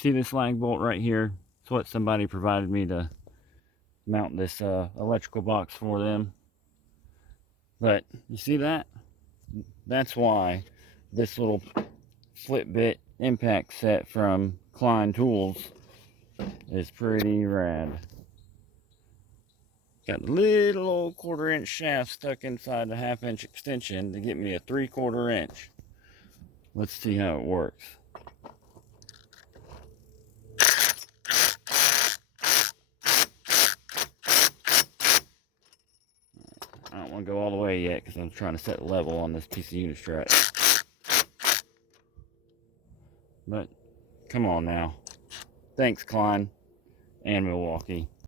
See this lag bolt right here? It's what somebody provided me to mount this electrical box for them. But you see that? That's why this little flip bit impact set from Klein Tools is pretty rad. Got a little old 1/4 inch shaft stuck inside the 1/2 inch extension to get me a 3/4 inch. Let's see how it works. I don't want to go all the way yet because I'm trying to set level on this piece of unistrut. But come on now. Thanks, Klein and Milwaukee.